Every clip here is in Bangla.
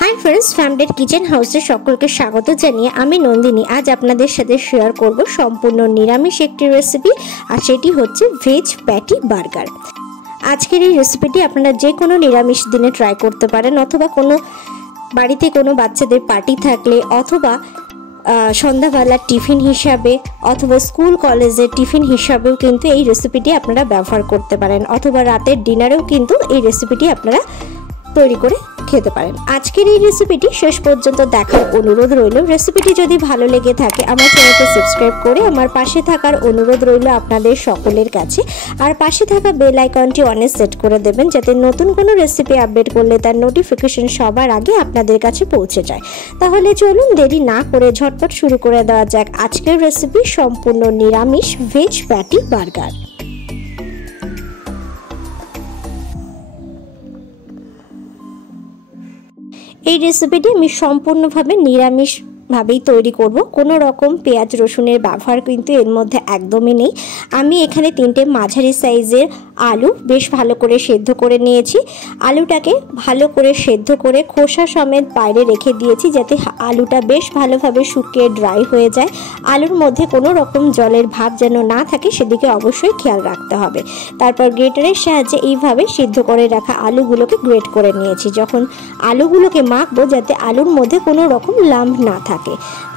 हाई फ्रेंड्स, फैमिली किचन हाउसे सकलके स्वागत जानिए आमी नंदिनी आज आपनादेर साथे शेयर करब सम्पूर्ण निरामिष एकटी रेसिपि और सेटी होच्छे वेज पैटी बार्गार। आजकेर এই রেসিপিটি আপনারা যে কোনো নিরামিষ দিনে ট্রাই করতে পারেন অথবা কোনো বাড়িতে কোনো বাচ্চাদের পার্টি থাকলে অথবা সন্ধ্যাবেলা টিফিন হিসাবে অথবা স্কুল কলেজের টিফিন হিসাবেও কিন্তু এই রেসিপিটি আপনারা ব্যবহার করতে পারেন অথবা রাতের ডিনারেও কিন্তু এই রেসিপিটি আপনারা তৈরি করে খেতে পারেন। আজকের এই রেসিপিটি শেষ পর্যন্ত দেখার অনুরোধ রইল। রেসিপিটি যদি ভালো লেগে থাকে আমার চ্যানেলকে সাবস্ক্রাইব করে আমার পাশে থাকার অনুরোধ রইল আপনাদের সকলের কাছে। আর পাশে থাকা বেল আইকনটি অনে সেট করে দেবেন যাতে নতুন কোনো রেসিপি আপডেট করলে তার নোটিফিকেশন সবার আগে আপনাদের কাছে পৌঁছে যায়। তাহলে চলুন দেরি না করে ঝটপট শুরু করে দেওয়া যাক আজকের রেসিপি সম্পূর্ণ নিরামিষ ভেজ প্যাটি বার্গার। এই রেসিপিটি আমি সম্পূর্ণভাবে নিরামিষ ভাবেই তৈরি করব, কোনো রকম পেঁয়াজ রসুনের ব্যবহার কিন্তু এর মধ্যে একদমই নেই। আমি এখানে তিনটে মাঝারি সাইজের আলু বেশ ভালো করে সেদ্ধ করে নিয়েছি। আলুটাকে ভালো করে সেদ্ধ করে খোসা সমেত বাইরে রেখে দিয়েছি যাতে আলুটা বেশ ভালোভাবে শুকিয়ে ড্রাই হয়ে যায়। আলুর মধ্যে কোনো রকম জলের ভাব যেন না থাকে সেদিকে অবশ্যই খেয়াল রাখতে হবে। তারপর গ্রেটারের সাহায্যে এইভাবে সিদ্ধ করে রাখা আলুগুলোকে গ্রেট করে নিয়েছি। যখন আলুগুলোকে মাখবো যাতে আলুর মধ্যে কোনো রকম লাম্প না থাকে।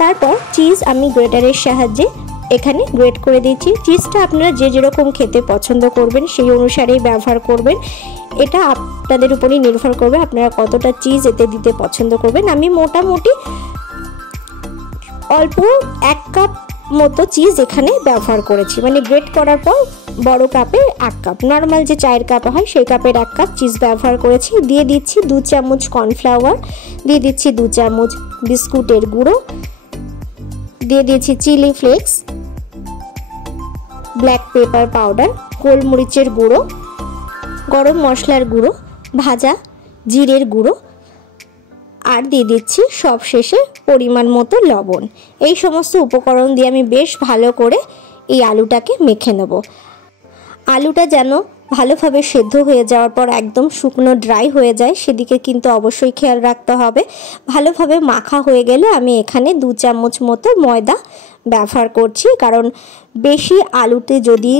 তারপর চিজ আমি গ্রেটারের সাহায্যে এখানে গ্রেট করে দিচ্ছি। চিজটা আপনারা যে যেরকম খেতে পছন্দ করবেন সেই অনুসারেই ব্যবহার করবেন, এটা আপনাদের উপরই নির্ভর করবে আপনারা কতটা চিজ এতে দিতে পছন্দ করবেন। আমি মোটামুটি অল্প 1 কাপ মতো চিজ এখানে ব্যবহার করেছি, মানে গ্রেট করার পর বড় কাপে 1 কাপ, নর্মাল যে চায়ের কাপ হয় সেই কাপের 1 কাপ চিজ ব্যবহার করেছি। দিয়ে দিচ্ছি 2 চামচ কর্নফ্লাওয়ার, দিয়ে দিচ্ছি 2 চামচ বিস্কুটের গুঁড়ো, দিয়ে দিয়েছি chili flakes, black pepper powder, গোলমরিচের গুঁড়ো, গরম মশলার গুঁড়ো, ভাজা জিরের গুঁড়ো আর দিয়ে দিচ্ছি সবশেষে পরিমাণ মতো লবণ। এই সমস্ত উপকরণ দিয়ে আমি বেশ ভালো করে এই আলুটাকে মেখে নেব। আলুটা যেন ভালোভাবে সেদ্ধ হয়ে যাওয়ার পর একদম শুকনো ড্রাই হয়ে যায় সেদিকে কিন্তু অবশ্যই খেয়াল রাখতে হবে। ভালোভাবে মাখা হয়ে গেলে আমি এখানে 2 চামচ মতো ময়দা ব্যবহার করছি, কারণ বেশি আলুতে যদি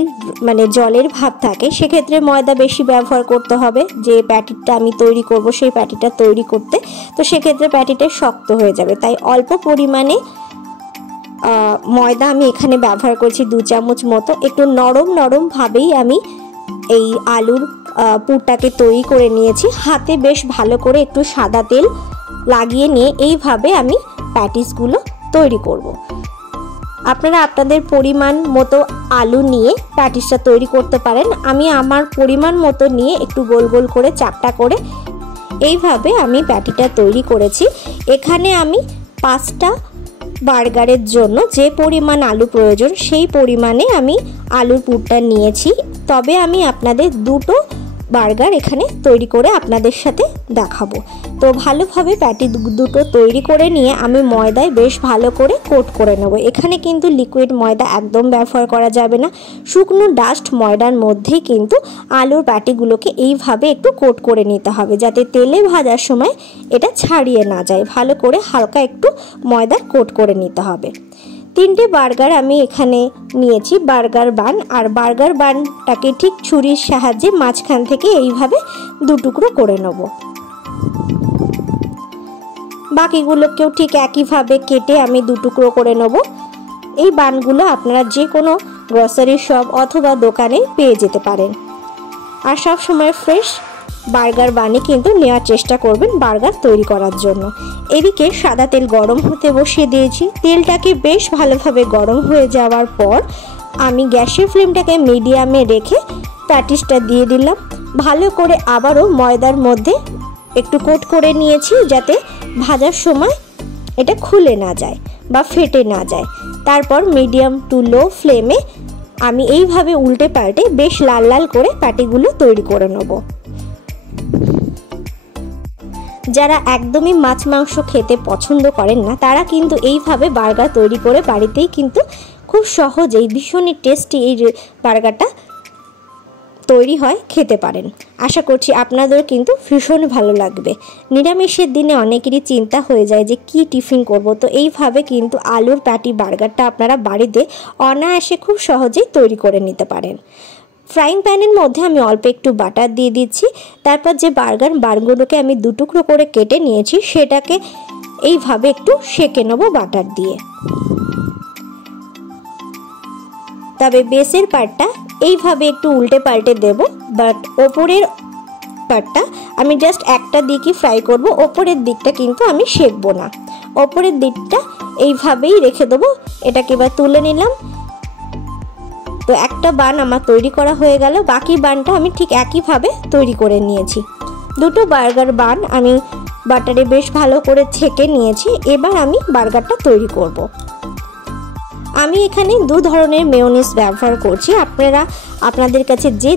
মানে জলের ভাব থাকে সেক্ষেত্রে ময়দা বেশি ব্যবহার করতে হবে। যে প্যাটিটা আমি তৈরি করব সেই প্যাটিটা তৈরি করতে, তো সেক্ষেত্রে প্যাটিটা শক্ত হয়ে যাবে, তাই অল্প পরিমাণে ময়দা আমি এখানে ব্যবহার করছি 2 চামচ মতো। একটু নরম নরম ভাবেই আমি এই আলুর পুরটাকে তৈরি করে নিয়েছি। হাতে বেশ ভালো করে একটু সাদা তেল লাগিয়ে নিয়ে এইভাবে আমি প্যাটিসগুলো তৈরি করব। আপনারা আপনাদের পরিমাণ মতো আলু নিয়ে প্যাটিসটা তৈরি করতে পারেন। আমি আমার পরিমাণ মতো নিয়ে একটু গোল গোল করে চাপটা করে এইভাবে আমি প্যাটিটা তৈরি করেছি। এখানে আমি 5টা বার্গারের জন্য যে পরিমাণ আলু প্রয়োজন সেই পরিমাণে আমি আলুর পুরটা নিয়েছি। তবে আমি আপনাদের 2টো বার্গার এখানে তৈরি করে আপনাদের সাথে দেখাবো। তো ভালোভাবে প্যাটি দুটো তৈরি করে নিয়ে আমি ময়দায় বেশ ভালো করে কোট করে নেব। এখানে কিন্তু লিকুইড ময়দা একদম ব্যবহার করা যাবে না, শুকনো ডাস্ট ময়দার মধ্যেই কিন্তু আলুর প্যাটিগুলোকে এইভাবে একটু কোট করে নিতে হবে যাতে তেলে ভাজার সময় এটা ছাড়িয়ে না যায়। ভালো করে হালকা একটু ময়দা কোট করে নিতে হবে। 3টে বার্গার আমি এখানে নিয়েছি বার্গার বান, আর বার্গার বানটাকে ঠিক ছুরির সাহায্যে মাঝখান থেকে এইভাবে 2 টুকরো করে নেব। বাকিগুলোকেও ঠিক একইভাবে কেটে আমি 2 টুকরো করে নেব। এই বানগুলো আপনারা যে কোনো গ্রসারি শপ অথবা দোকানে পেয়ে যেতে পারেন। আর সব সময় ফ্রেশ বার্গার বানি কিন্তু নেওয়ার চেষ্টা করবেন বার্গার তৈরি করার জন্য। এদিকে সাদা তেল গরম হতে বসিয়ে দিয়েছি। তেলটাকে বেশ ভালোভাবে গরম হয়ে যাওয়ার পর আমি গ্যাসের ফ্লেমটাকে মিডিয়ামে রেখে প্যাটিসটা দিয়ে দিলাম। ভালো করে আবারও ময়দার মধ্যে একটু কোট করে নিয়েছি যাতে ভাজার সময় এটা খুলে না যায় বা ফেটে না যায়। তারপর মিডিয়াম টু লো ফ্লেমে আমি এইভাবে উল্টে পাল্টে বেশ লাল লাল করে প্যাটিগুলো তৈরি করে নেব। যারা একদমই মাছ মাংস খেতে পছন্দ করেন না তারা কিন্তু এইভাবে বার্গার তৈরি করে বাড়িতেই কিন্তু খুব সহজেই ভীষণই টেস্টি এই বার্গারটা তৈরি হয় খেতে পারেন। আশা করছি আপনাদের কিন্তু ভীষণ ভালো লাগবে। নিরামিষের দিনে অনেকেরই চিন্তা হয়ে যায় যে কি টিফিন করব, তো এইভাবে কিন্তু আলুর প্যাটি বার্গারটা আপনারা বাড়িতে অনায়াসে খুব সহজেই তৈরি করে নিতে পারেন। ফ্রাইং প্যানের মধ্যে আমি অল্প একটু বাটার দিয়ে দিচ্ছি। তারপর যে বার্গারগুলোকে আমি 2 টুকরো করে কেটে নিয়েছি সেটাকে এইভাবে একটু সেঁকে নেব বাটার দিয়ে। তবে বেসের পার্টটা এইভাবে একটু উল্টে পাল্টে দেব, বাট ওপরের পার্টটা আমি জাস্ট একটা দিকই ফ্রাই করব, ওপরের দিকটা কিন্তু আমি সেঁকবো না। ওপরের দিকটা এইভাবেই রেখে দেবো। এটাকে এবার তুলে নিলাম। তো একটা বান আমার তৈরি করা হয়ে গেল, বাকি বানটা আমি ঠিক একইভাবে তৈরি করে নিয়েছি। 2টো বার্গার বান আমি বাটারে বেশ ভালো করে ছেঁকে নিয়েছি। এবার আমি বার্গারটা তৈরি করব। আমি এখানে 2 ধরনের মেয়োনিজ ব্যবহার করছি। আপনারা আপনাদের কাছে যে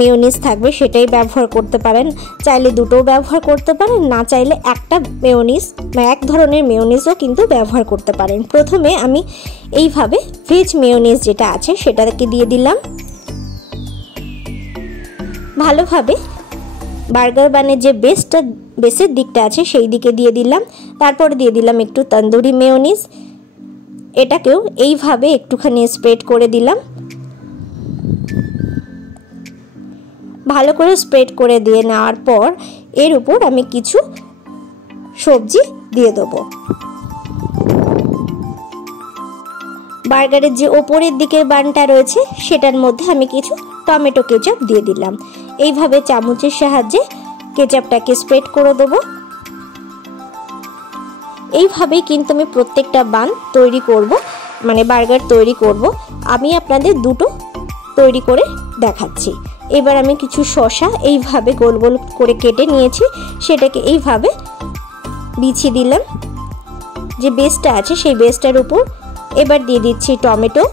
মেয়োনিজ থাকবে সেটাই ব্যবহার করতে পারেন। চাইলে 2টোও ব্যবহার করতে পারেন, না চাইলে একটা মেয়োনিজ বা এক ধরনের মেয়োনিজও কিন্তু ব্যবহার করতে পারেন। প্রথমে আমি এইভাবে ভেজ মেয়োনিজ যেটা আছে সেটাকে দিয়ে দিলাম। ভালোভাবে বার্গার বানের যে বেসের দিকটা আছে সেই দিকে দিয়ে দিলাম। তারপর দিয়ে দিলাম একটু তন্দুরি মেয়োনিজ। এটাকেও এইভাবে একটুখানি স্প্রেড করে দিলাম। ভালো করে স্প্রেড করে দিয়ে নেওয়ার পর এর উপর আমি কিছু সবজি দিয়ে দেবো। বার্গারের যে ওপরের দিকের বানটা রয়েছে সেটার মধ্যে আমি কিছু টমেটো কেচাপ দিয়ে দিলাম। এইভাবে চামচের সাহায্যে কেচাপটাকে স্প্রেড করে দেবো। এইভাবেই কিন্তু আমি প্রত্যেকটা বান তৈরি করব, মানে বার্গার তৈরি করব। আমি আপনাদের 2টো তৈরি করে দেখাচ্ছি। এবার আমি কিছু শসা এইভাবে গোল গোল করে কেটে নিয়েছি, সেটাকে এইভাবে বিছিয়ে দিলাম যে বেসটা আছে সেই বেসটার উপর। এবার দিয়ে দিচ্ছি টমেটো।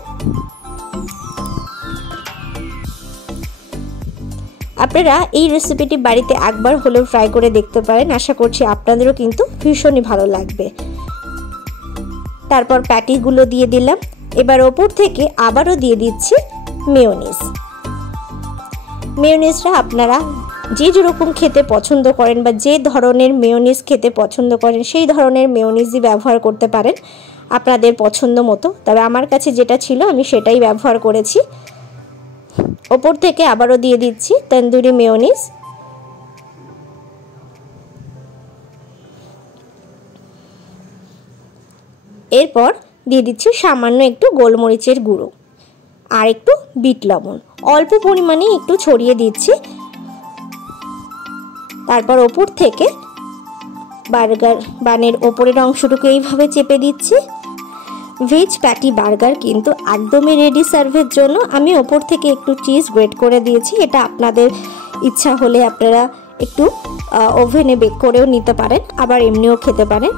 আপনারা এই রেসিপিটি বাড়িতে একবার হলেও ট্রাই করে দেখতে পারেন। আশা করছি আপনাদেরও কিন্তু ভীষণই ভালো লাগবে। তারপর প্যাটিগুলো দিয়ে দিলাম। এবার ওপর থেকে আবারও দিয়ে দিচ্ছি মেয়োনিজ। মেয়োনিজটা আপনারা যে যেরকম খেতে পছন্দ করেন বা যে ধরনের মেয়োনিজ খেতে পছন্দ করেন সেই ধরনের মেয়োনিজই ব্যবহার করতে পারেন আপনাদের পছন্দ মতো। তবে আমার কাছে যেটা ছিল আমি সেটাই ব্যবহার করেছি। ওপর থেকে আবারও দিয়ে দিচ্ছি তন্দুরি মেয়োনিজ। এরপর দিয়ে দিচ্ছি সামান্য একটু গোলমরিচের গুঁড়ো আর একটু বিট লবণ, অল্প পরিমাণে একটু ছড়িয়ে দিচ্ছি। তারপর ওপর থেকে বার্গার বানের ওপরের অংশটুকু এইভাবে চেপে দিচ্ছি। ভেজ প্যাটি বার্গার কিন্তু একদমই রেডি সার্ভের জন্য। আমি ওপর থেকে একটু চিজ গ্রেট করে দিয়েছি। এটা আপনাদের ইচ্ছা হলে আপনারা একটু ওভেনে বেক করেও নিতে পারেন, আবার এমনিও খেতে পারেন।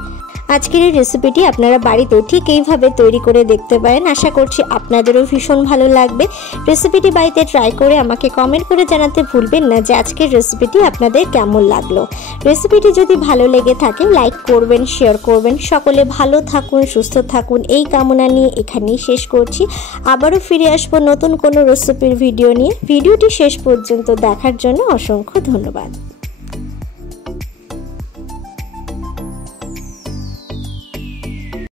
আজকের এই রেসিপিটি আপনারা বাড়িতে ঠিক এইভাবে তৈরি করে দেখতে পারেন। আশা করছি আপনাদেরও ভীষণ ভালো লাগবে। রেসিপিটি বাড়িতে ট্রাই করে আমাকে কমেন্ট করে জানাতে ভুলবেন না যে আজকের রেসিপিটি আপনাদের কেমন লাগলো। রেসিপিটি যদি ভালো লেগে থাকে লাইক করবেন, শেয়ার করবেন। সকলে ভালো থাকুন, সুস্থ থাকুন এই কামনা নিয়ে এখানেই শেষ করছি। আবারও ফিরে আসবো নতুন কোনো রেসিপির ভিডিও নিয়ে। ভিডিওটি শেষ পর্যন্ত দেখার জন্য অসংখ্য ধন্যবাদ।